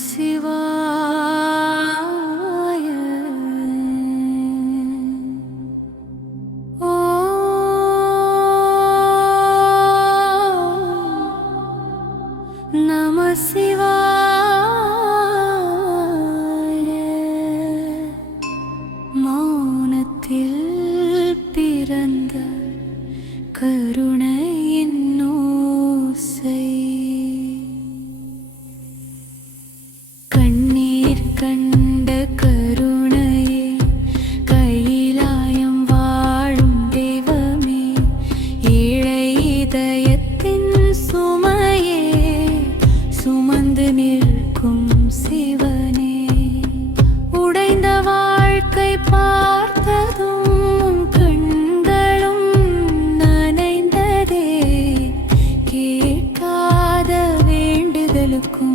சிவாய. நம சிவாய. மௌனத்தில் பிறந்த கருணையின் ஓசை, கண்ணீர் கண்ட கருணையே, கையிலாயம் வாழும் தெய்வமே, ஏழை இதயத்தின் சுமையே சுமந்து நிற்கும் சிவனே. உடைந்த வாழ்க்கை பார்த்ததும் கண்களும் நனைந்ததே, கேட்காத வேண்டுதலுக்கும்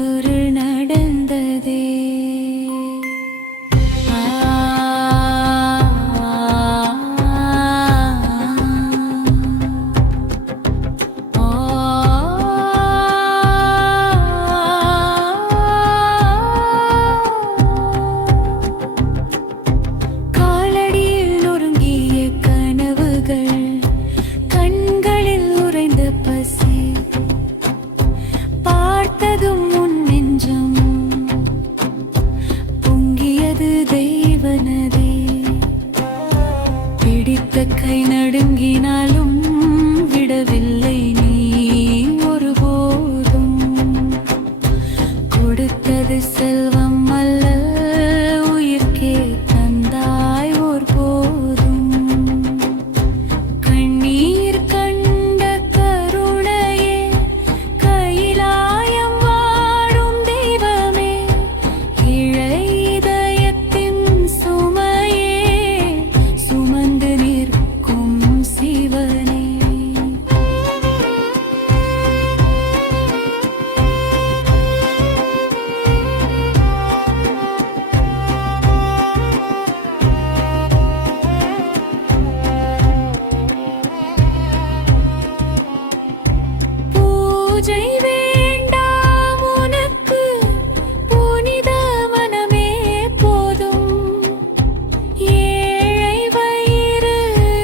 ஒரு நடந்ததே. காலடியில் நொறுங்கிய கனவுகள், கண்களில் உறைந்த பசி, பார்த்ததும் உன் நெஞ்சம் பொங்கியது தெய்வனதே. பிடித்த கை நடுங்கினாலும் விடவில்லை நீ ஒருபோதும். கொடுத்தது செல்வம் அல்ல, உயிர்க்கே தந்தாய் ஓர் போதும். கண்ணீர் கண்ட கருணையே, கையிலாயம் வாழும் தெய்வமே, இழை இதயத்தின் சுமையே சுமந்து நிற்கும் சிவனே. பூஜை வேண்டாம் உனக்கு, புனித மனமே போதும். ஏழை வயிறு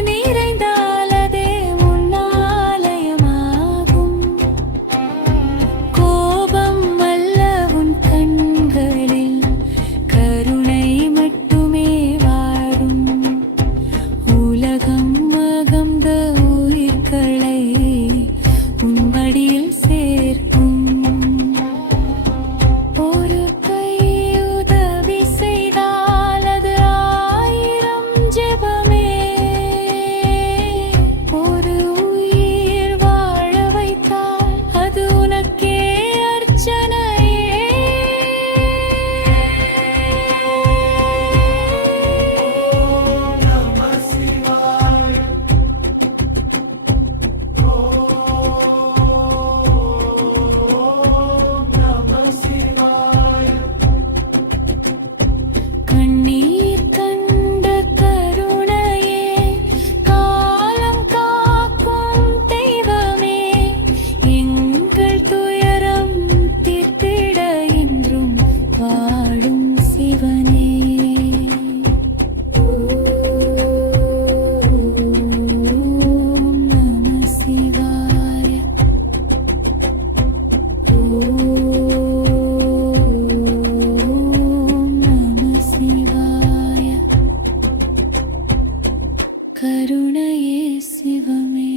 நிறைந்தால் அதே உன் ஆலயமாகும். கோபம் அல்ல உன் கண்களில், கருணை மட்டுமே வாழும். உலகம் மகந்த உயிர்களை உன் மடியில் சேர்க்கும். ஒரு கை உதவி செய்தால் அது 1000 ஜெபமே. ஒரு உயிர் வாழ வைத்தால் அது உனக்கே அர்ச்சனையே. கண்ணீர் கண்ட கருணையே, காலம் காக்கும் தெய்வமே, எங்கள் துயரம் தீர்த்திட என்றும் வாழும் சிவனே. ஓம் நம சிவாய. ஓம் நம சிவாய. கருணையே சிவமே.